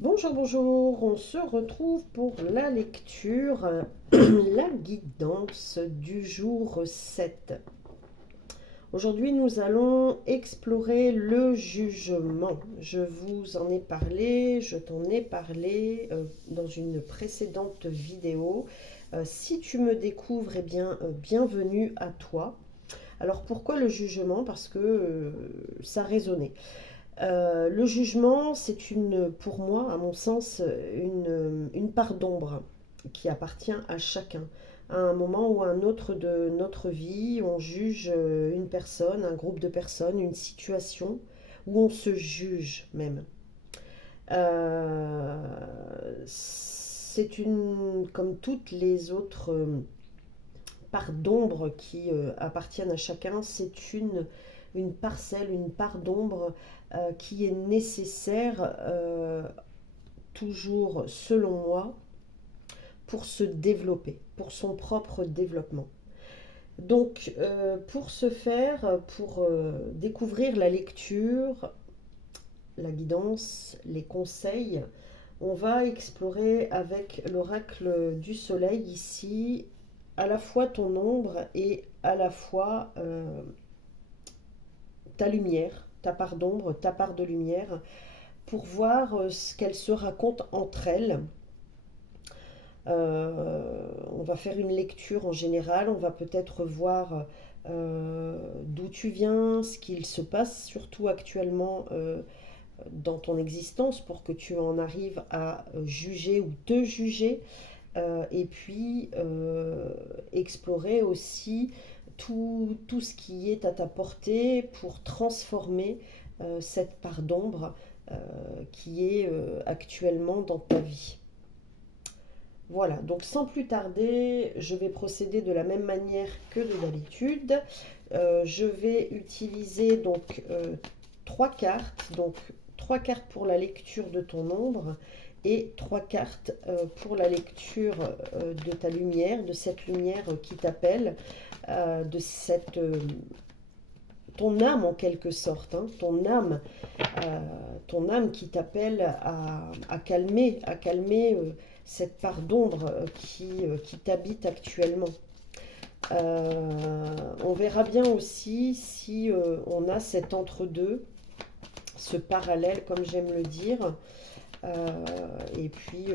Bonjour, bonjour, on se retrouve pour la lecture, la guidance du jour 7. Aujourd'hui, nous allons explorer le jugement. Je vous en ai parlé, je t'en ai parlé dans une précédente vidéo. Si tu me découvres, eh bien, bienvenue à toi. Alors pourquoi le jugement? Parce que ça résonnait. Le jugement, c'est pour moi, à mon sens, une part d'ombre qui appartient à chacun. À un moment ou à un autre de notre vie, on juge une personne, un groupe de personnes, une situation, où on se juge même. Euh, comme toutes les autres parts d'ombre qui appartiennent à chacun, c'est une parcelle, une part d'ombre qui est nécessaire, toujours selon moi, pour se développer, pour son propre développement. Donc, pour ce faire, pour découvrir la lecture, la guidance, les conseils, on va explorer avec l'oracle du soleil ici à la fois ton ombre et à la fois ta lumière, ta part d'ombre, ta part de lumière, pour voir ce qu'elles se racontent entre elles. On va faire une lecture en général, on va peut-être voir d'où tu viens, ce qu'il se passe surtout actuellement dans ton existence pour que tu en arrives à juger ou te juger. Et puis explorer aussi tout ce qui est à ta portée pour transformer cette part d'ombre euh, qui est actuellement dans ta vie. Voilà, donc sans plus tarder, je vais procéder de la même manière que de d'habitude. Je vais utiliser donc trois cartes, donc trois cartes pour la lecture de ton ombre et trois cartes pour la lecture de ta lumière, de cette lumière qui t'appelle, de cette ton âme en quelque sorte, hein, euh, ton âme qui t'appelle à calmer cette part d'ombre qui t'habite actuellement. On verra bien aussi si on a cet entre-deux, ce parallèle, comme j'aime le dire. Euh, et puis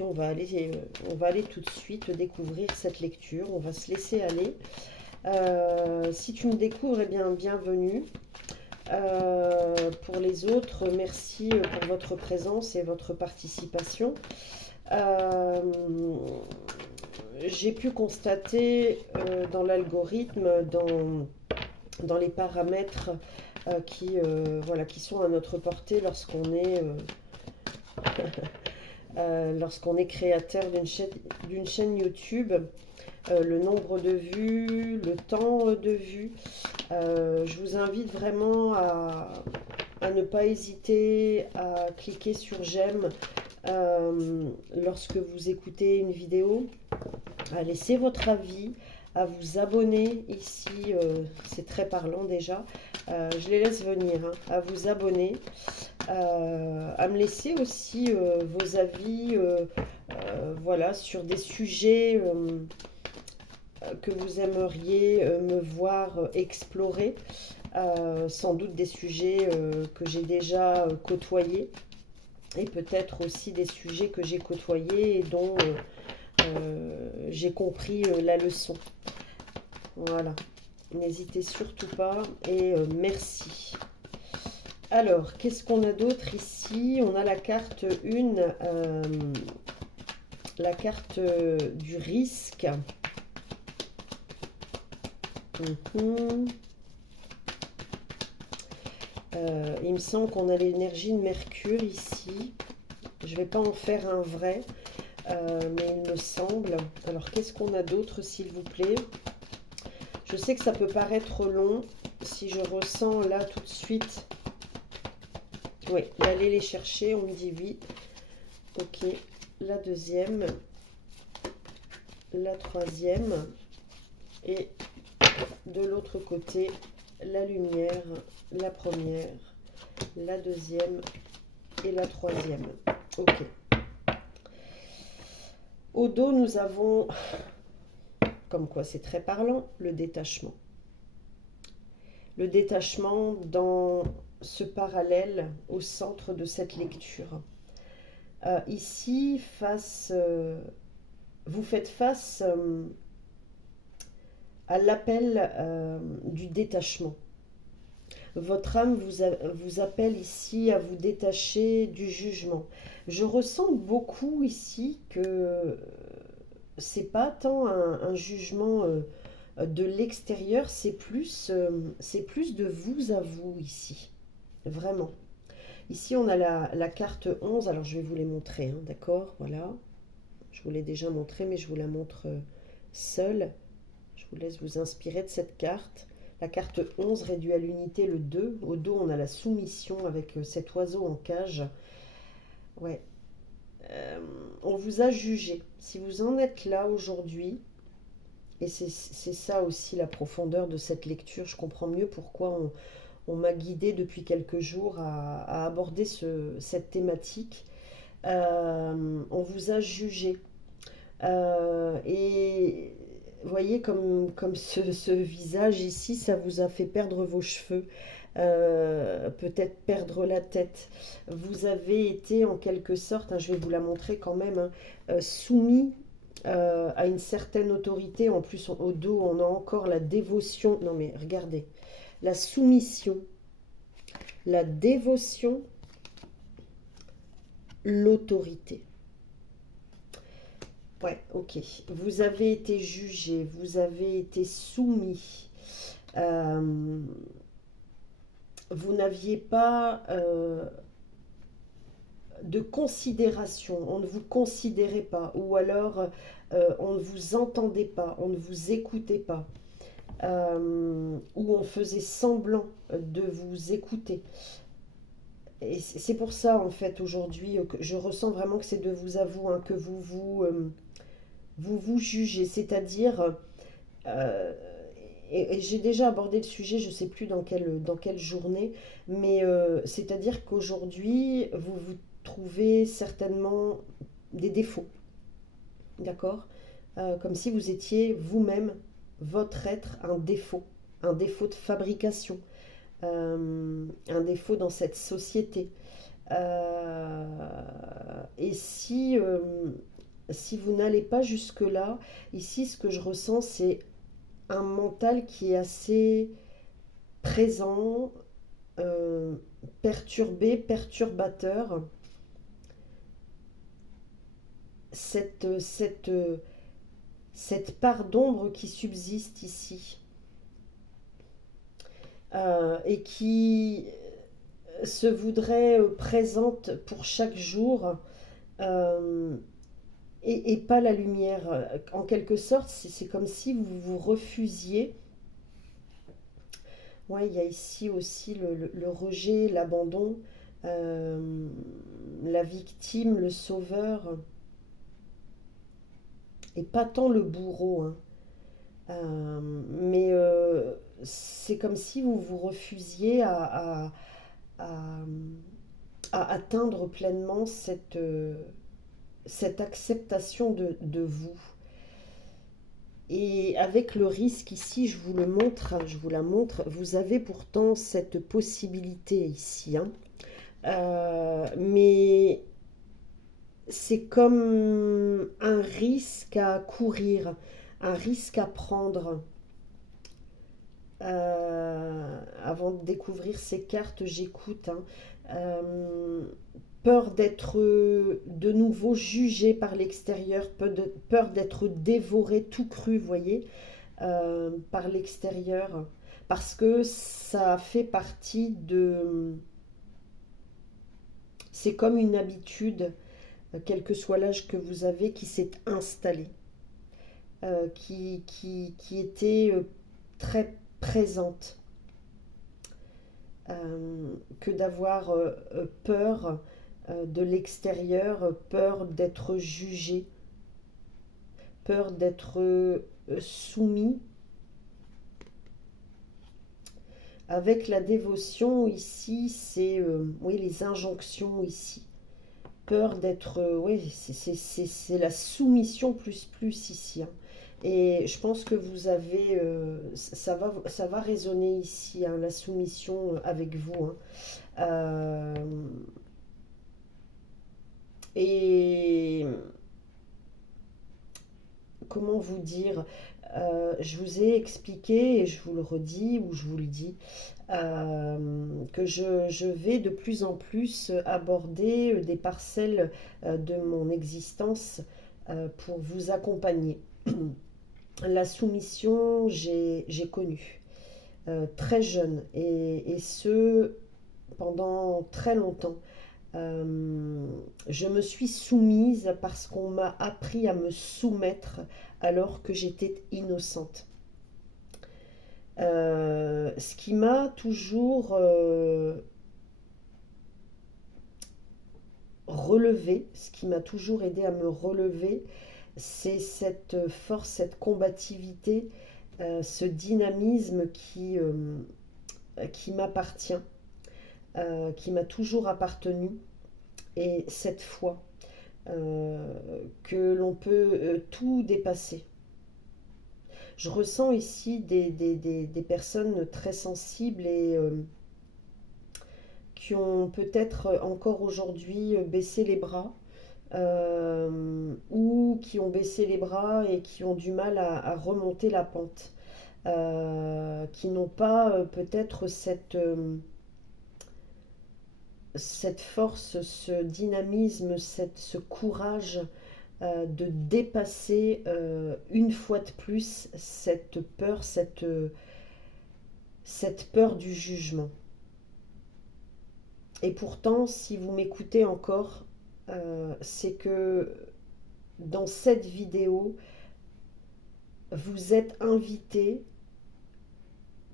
on va aller tout de suite découvrir cette lecture. On va se laisser aller. Si tu me découvres, eh bien, bienvenue. Pour les autres, merci pour votre présence et votre participation. Euh, j'ai pu constater dans l'algorithme, dans les paramètres voilà, qui sont à notre portée lorsqu'on est créateur d'une chaîne YouTube, le nombre de vues, le temps de vue. Je vous invite vraiment à ne pas hésiter à cliquer sur j'aime lorsque vous écoutez une vidéo, à laisser votre avis, à vous abonner ici, c'est très parlant déjà, je les laisse venir, hein, à vous abonner, à me laisser aussi vos avis voilà, sur des sujets que vous aimeriez me voir explorer, sans doute des sujets que j'ai déjà côtoyés et peut-être aussi des sujets que j'ai côtoyés et dont j'ai compris la leçon. Voilà, n'hésitez surtout pas et merci. Alors, qu'est-ce qu'on a d'autre ici? On a la carte 1, la carte du risque. Mhm. Il me semble qu'on a l'énergie de Mercure ici. Je ne vais pas en faire un vrai, mais il me semble. Alors, qu'est-ce qu'on a d'autre, s'il vous plaît? Je sais que ça peut paraître long. Si je ressens là tout de suite, oui, d'aller les chercher, on me dit oui. Ok, la deuxième, la troisième, et de l'autre côté, la lumière, la première, la deuxième et la troisième. Ok. Au dos, nous avons, comme quoi c'est très parlant, le détachement. Le détachement dans ce parallèle au centre de cette lecture. Ici, vous faites face à l'appel du détachement. Votre âme vous appelle ici à vous détacher du jugement. Je ressens beaucoup ici que c'est pas tant un jugement de l'extérieur, c'est plus de vous à vous ici. Vraiment. Ici, on a la carte 11. Alors, je vais vous les montrer, hein, d'accord? Voilà. Je vous l'ai déjà montré, mais je vous la montre seule. Je vous laisse vous inspirer de cette carte. La carte 11 réduit à l'unité le 2. Au dos, on a la soumission avec cet oiseau en cage. Ouais. On vous a jugé. Si vous en êtes là aujourd'hui, et c'est ça aussi la profondeur de cette lecture, je comprends mieux pourquoi on m'a guidé depuis quelques jours à aborder cette thématique. On vous a jugé. Et voyez comme ce visage ici, ça vous a fait perdre vos cheveux, peut-être perdre la tête. Vous avez été en quelque sorte, hein, je vais vous la montrer quand même, hein, soumis à une certaine autorité. En plus, au dos, on a encore la dévotion. Non mais regardez, la soumission, la dévotion, l'autorité. Ouais, ok. Vous avez été jugé, vous avez été soumis. Euh, vous n'aviez pas de considération, on ne vous considérait pas, ou alors on ne vous entendait pas, on ne vous écoutait pas, ou on faisait semblant de vous écouter. Et c'est pour ça, en fait, aujourd'hui, que je ressens vraiment que c'est de vous à vous, hein, que vous jugez, c'est-à-dire, euh, et j'ai déjà abordé le sujet, je ne sais plus dans quelle journée, mais c'est-à-dire qu'aujourd'hui, vous vous trouvez certainement des défauts, d'accord? Comme si vous étiez vous-même, votre être, un défaut de fabrication, un défaut dans cette société. Euh, et si vous n'allez pas jusque-là, ici, ce que je ressens, c'est un mental qui est assez présent, euh, perturbé, perturbateur. Cette, cette, cette part d'ombre qui subsiste ici et qui se voudrait présente pour chaque jour euh, et pas la lumière. En quelque sorte, c'est comme si vous vous refusiez. Ouais, il y a ici aussi le rejet, l'abandon, euh, la victime, le sauveur, et pas tant le bourreau, hein. Mais c'est comme si vous vous refusiez à- à atteindre pleinement cette acceptation de vous. Et avec le risque ici, je vous le montre, je vous la montre, vous avez pourtant cette possibilité ici, hein. Mais c'est comme un risque à courir, un risque à prendre. Avant de découvrir ces cartes, j'écoute, hein. Euh, Peur d'être de nouveau jugé par l'extérieur, peur d'être dévoré tout cru, vous voyez, par l'extérieur, parce que ça fait partie de... C'est comme une habitude, quel que soit l'âge que vous avez, qui s'est installée, qui était très présente, que d'avoir peur de l'extérieur, peur d'être jugé, peur d'être soumis. Avec la dévotion ici, c'est oui, les injonctions ici. peur d'être... oui, c'est la soumission plus plus ici, hein. Et je pense que vous avez... ça va résonner ici, hein, la soumission avec vous, hein. Euh, et comment vous dire, je vous ai expliqué, et je vous le redis, ou je vous le dis, que je vais de plus en plus aborder des parcelles de mon existence pour vous accompagner. La soumission, j'ai connu très jeune, et ce, pendant très longtemps. Je me suis soumise parce qu'on m'a appris à me soumettre alors que j'étais innocente. Ce qui m'a toujours relevé, ce qui m'a toujours aidé à me relever, c'est cette force, cette combativité, ce dynamisme qui m'appartient, qui m'a toujours appartenu, et cette foi que l'on peut tout dépasser. Je ressens ici des personnes très sensibles et qui ont peut-être encore aujourd'hui baissé les bras, ou qui ont baissé les bras et qui ont du mal à remonter la pente, qui n'ont pas peut-être cette force, ce dynamisme, ce courage de dépasser une fois de plus cette peur, cette peur du jugement. Et pourtant, si vous m'écoutez encore, c'est que dans cette vidéo, vous êtes invité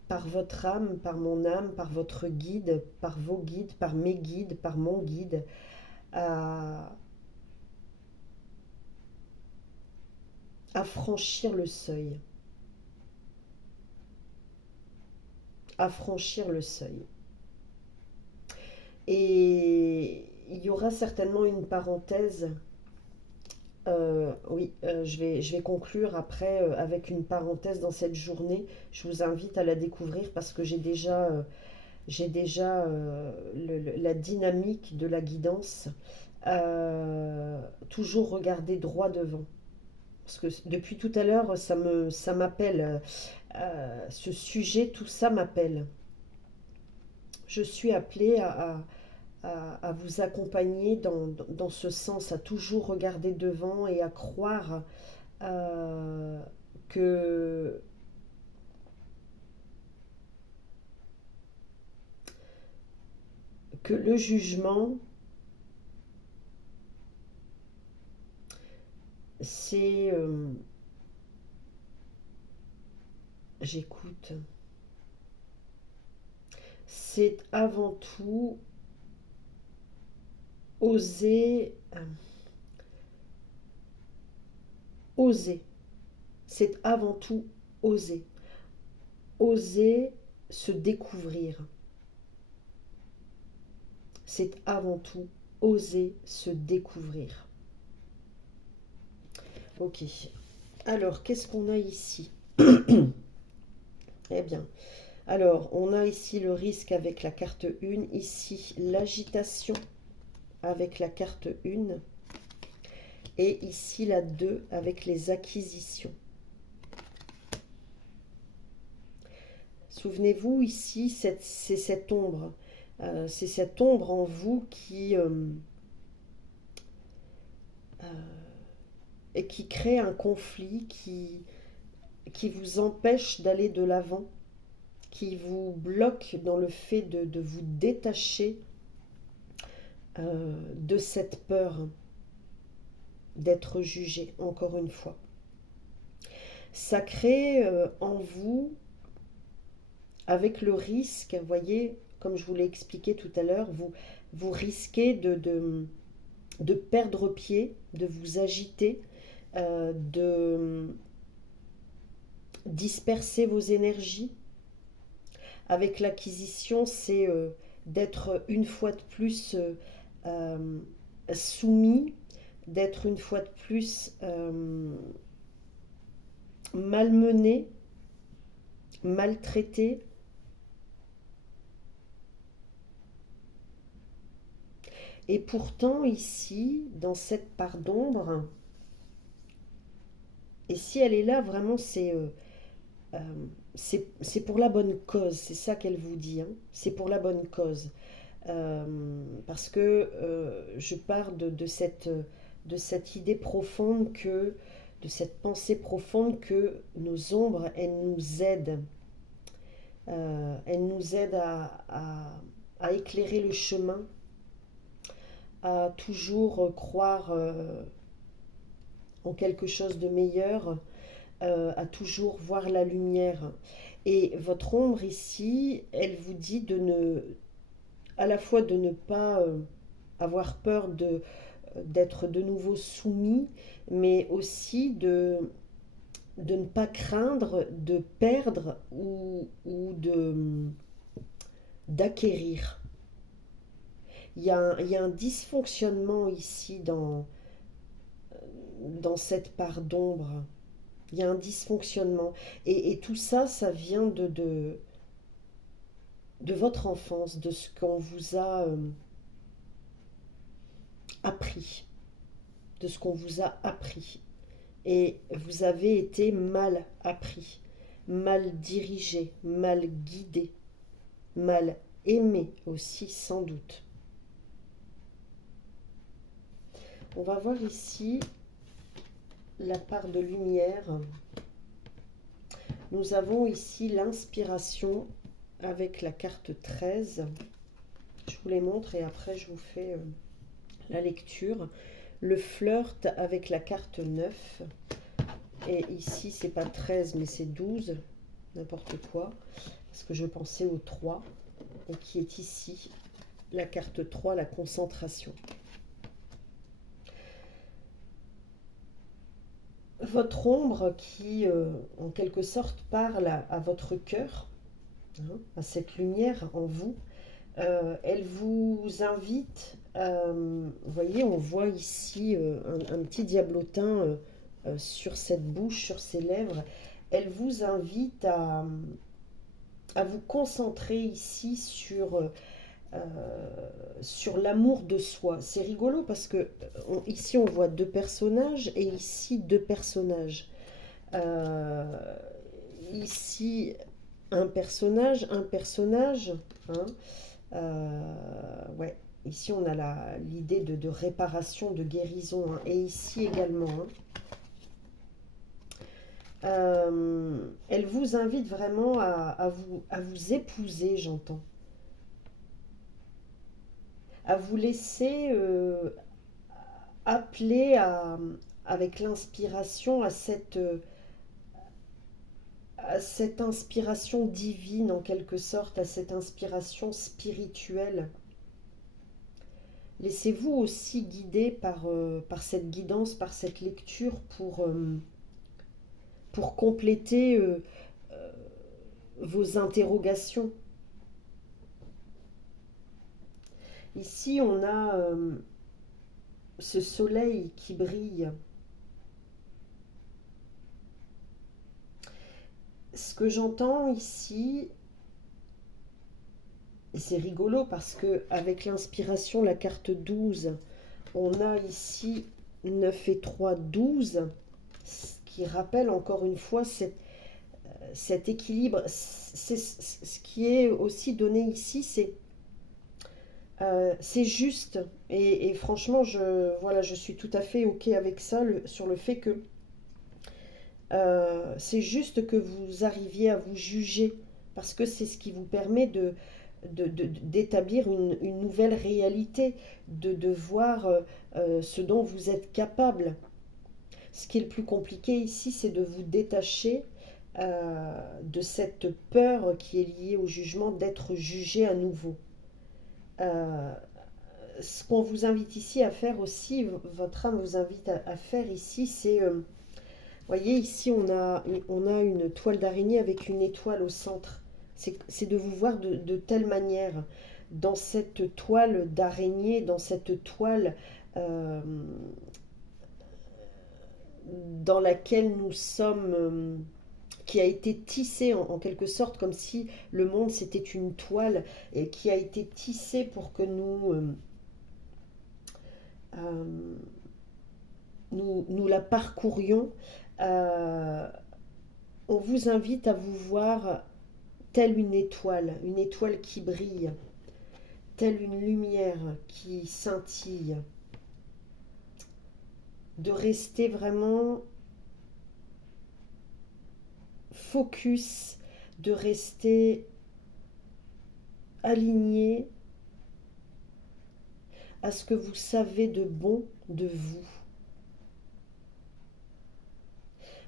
par votre âme, par votre guide, par vos guides, par mes guides, par mon guide, à, à franchir le seuil. À franchir le seuil. Et il y aura certainement une parenthèse. Oui, je vais conclure après avec une parenthèse dans cette journée. Je vous invite à la découvrir parce que j'ai déjà la dynamique de la guidance. Toujours regarder droit devant. Parce que depuis tout à l'heure, ça m'appelle. Ce sujet, tout ça m'appelle. Je suis appelée à vous accompagner dans ce sens, à toujours regarder devant et à croire euh, que, que le jugement, c'est... j'écoute. C'est avant tout oser... oser. C'est avant tout oser. Oser se découvrir. C'est avant tout oser se découvrir. Ok. Alors, qu'est-ce qu'on a ici? Eh bien, alors, on a ici le risque avec la carte 1, ici l'agitation avec la carte 1, et ici la 2 avec les acquisitions. Souvenez-vous, ici, c'est cette ombre. C'est cette ombre en vous et qui crée un conflit, qui vous empêche d'aller de l'avant, qui vous bloque dans le fait de vous détacher de cette peur d'être jugé, encore une fois. Ça crée en vous, avec le risque, vous voyez, comme je vous l'ai expliqué tout à l'heure, vous risquez de perdre pied, de vous agiter, de disperser vos énergies. Avec l'acquisition, c'est d'être une fois de plus soumis, d'être une fois de plus malmené, maltraité. Et pourtant, ici, dans cette part d'ombre, et si elle est là, vraiment, euh, c'est pour la bonne cause. C'est ça qu'elle vous dit, hein. C'est pour la bonne cause. Parce que je pars de cette idée profonde que, de cette pensée profonde que nos ombres, elles nous aident. Elles nous aident à éclairer le chemin, à toujours croire en quelque chose de meilleur, à toujours voir la lumière. Et votre ombre ici, elle vous dit de ne, à la fois de ne pas avoir peur d'être de nouveau soumis, mais aussi de ne pas craindre de perdre ou d'acquérir. Il y a un dysfonctionnement ici dans cette part d'ombre. Il y a un dysfonctionnement. Et tout ça, ça vient de votre enfance, de ce qu'on vous a appris, de ce qu'on vous a appris. Et vous avez été mal appris, mal dirigé, mal guidé, mal aimé aussi sans doute. On va voir ici la part de lumière. Nous avons ici l'inspiration avec la carte 13. Je vous les montre et après je vous fais la lecture. Le flirt avec la carte 9. Et ici, c'est pas 13, mais c'est 12. N'importe quoi. Parce que je pensais au 3. Et qui est ici. La carte 3, la concentration. Votre ombre qui, en quelque sorte, parle à votre cœur, hein, à cette lumière en vous, elle vous invite, vous voyez, on voit ici un petit diablotin sur cette bouche, sur ses lèvres. Elle vous invite à vous concentrer ici sur l'amour de soi. C'est rigolo parce que ici on voit deux personnages et ici deux personnages. Euh, Ici un personnage, hein. Ouais, ici on a l'idée de réparation, de guérison, hein. Et ici également, hein. Elle vous invite vraiment à vous épouser, j'entends. À vous laisser appeler avec l'inspiration à cette inspiration divine en quelque sorte, à cette inspiration spirituelle. Laissez-vous aussi guider par cette guidance, par cette lecture pour compléter vos interrogations. Ici, on a ce soleil qui brille. Ce que j'entends ici, et c'est rigolo parce que avec l'inspiration, la carte 12, on a ici 9 et 3, 12, ce qui rappelle encore une fois cet équilibre. Ce qui est aussi donné ici, c'est juste. Et franchement, voilà, je suis tout à fait OK avec ça, sur le fait que c'est juste que vous arriviez à vous juger, parce que c'est ce qui vous permet d'établir une nouvelle réalité, de voir ce dont vous êtes capable. Ce qui est le plus compliqué ici, c'est de vous détacher de cette peur qui est liée au jugement, d'être jugé à nouveau. Euh, Ce qu'on vous invite ici à faire aussi, votre âme vous invite à faire ici, c'est voyez, ici, on a une toile d'araignée avec une étoile au centre. C'est de vous voir de telle manière, dans cette toile d'araignée, dans cette toile euh, dans laquelle nous sommes, qui a été tissée en quelque sorte, comme si le monde c'était une toile et qui a été tissée pour que euh, nous la parcourions. Euh, on vous invite à vous voir telle une étoile qui brille, telle une lumière qui scintille, de rester vraiment focus, de rester aligné à ce que vous savez de bon de vous.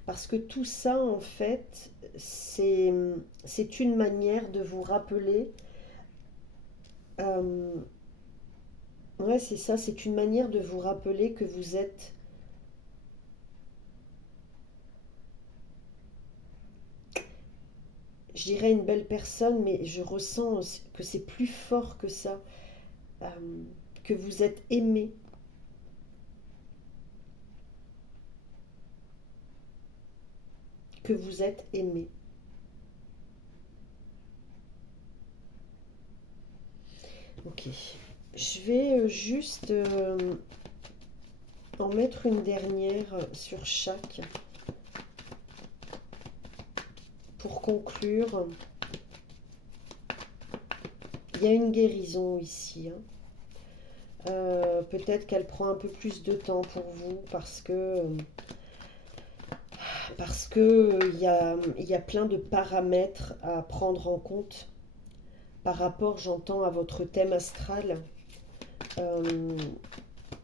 Parce que tout ça, en fait, c'est une manière de vous rappeler. euh, ouais, c'est ça, c'est une manière de vous rappeler que vous êtes, je dirais, une belle personne, mais je ressens que c'est plus fort que ça, euh, que vous êtes aimé, que vous êtes aimé. Ok, je vais juste en mettre une dernière sur chaque pour conclure. Il y a une guérison ici, hein. Peut-être qu'elle prend un peu plus de temps pour vous parce que il y a plein de paramètres à prendre en compte par rapport, j'entends, à votre thème astral. Euh,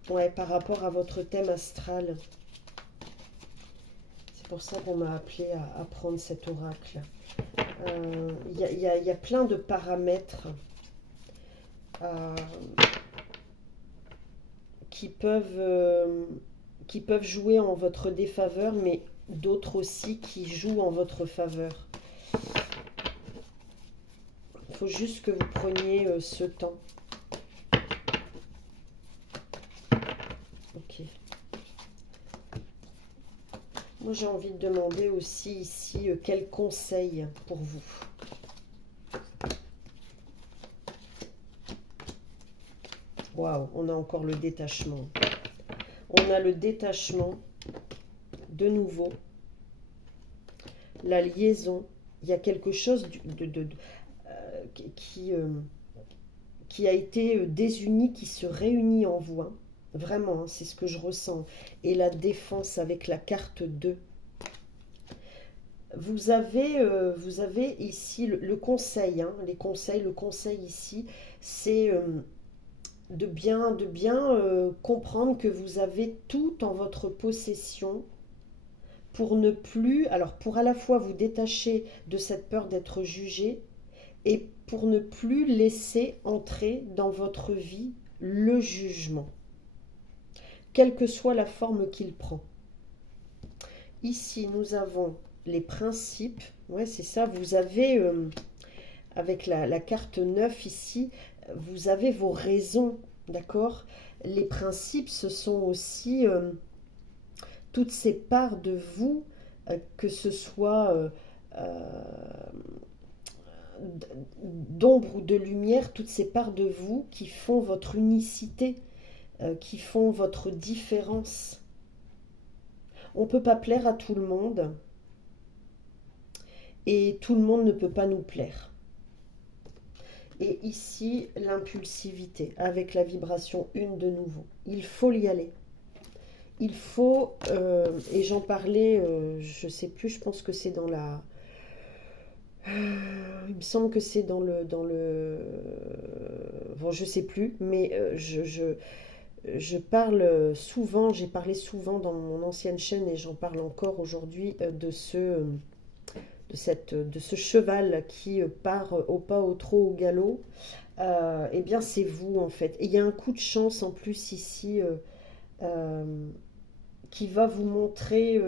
ouais, par rapport à votre thème astral. C'est pour ça qu'on m'a appelé à prendre cet oracle. Il y a plein de paramètres euh, qui peuvent, euh, qui peuvent jouer en votre défaveur, mais d'autres aussi qui jouent en votre faveur. Il faut juste que vous preniez ce temps. Ok. Moi, j'ai envie de demander aussi ici quel conseil pour vous. Waouh, on a encore le détachement. On a le détachement, de nouveau, la liaison. Il y a quelque chose qui, qui a été désuni, qui se réunit en vous, hein. Vraiment, hein, c'est ce que je ressens. Et la défense avec la carte 2. Vous avez ici le conseil, hein, les conseils, le conseil ici, c'est de bien comprendre que vous avez tout en votre possession pour ne plus, alors pour à la fois vous détacher de cette peur d'être jugé et pour ne plus laisser entrer dans votre vie le jugement, quelle que soit la forme qu'il prend. Ici, nous avons les principes. Ouais, c'est ça. Vous avez, avec la carte 9 ici, vous avez vos raisons, d'accord? Les principes, ce sont aussi toutes ces parts de vous, que ce soit d'ombre ou de lumière, toutes ces parts de vous qui font votre unicité, qui font votre différence. On ne peut pas plaire à tout le monde et tout le monde ne peut pas nous plaire. Et ici, l'impulsivité avec la vibration 1 de nouveau. Il faut y aller. Il faut, et j'en parlais, je ne sais plus, je pense que c'est dans la... Il me semble que c'est dans le... Bon, je ne sais plus, mais je parle souvent, j'ai parlé souvent dans mon ancienne chaîne et j'en parle encore aujourd'hui de ce cheval qui part au pas, au trot, au galop. Eh bien, c'est vous en fait. Et il y a un coup de chance en plus ici euh, qui va vous montrer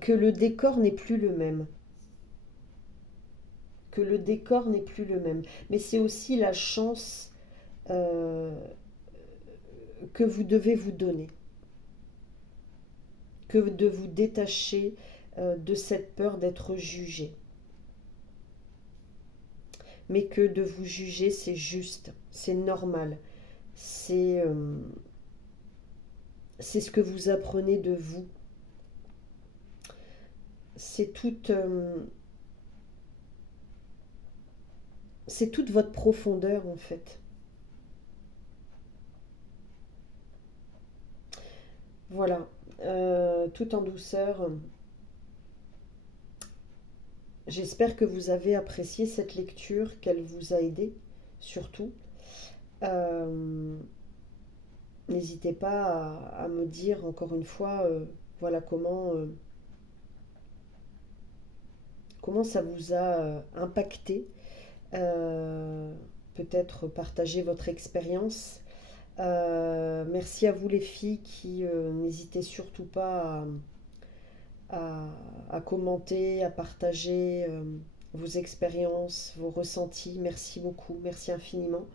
que le décor n'est plus le même. Que le décor n'est plus le même. Mais c'est aussi la chance euh, que vous devez vous donner, que de vous détacher de cette peur d'être jugé. Mais que de vous juger, c'est juste, c'est normal, c'est c'est ce que vous apprenez de vous. C'est c'est toute votre profondeur en fait. Voilà. Tout en douceur. J'espère que vous avez apprécié cette lecture, qu'elle vous a aidé, surtout. Euh, N'hésitez pas à me dire encore une fois, voilà comment ça vous a impacté. Euh, Peut-être partager votre expérience. Merci à vous les filles qui n'hésitez surtout pas à, à commenter, à partager vos expériences, vos ressentis. Merci beaucoup, merci infiniment.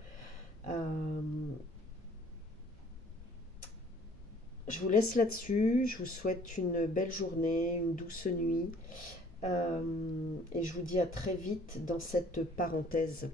Euh, je vous laisse là-dessus. Je vous souhaite une belle journée, une douce nuit. Et je vous dis à très vite dans cette parenthèse.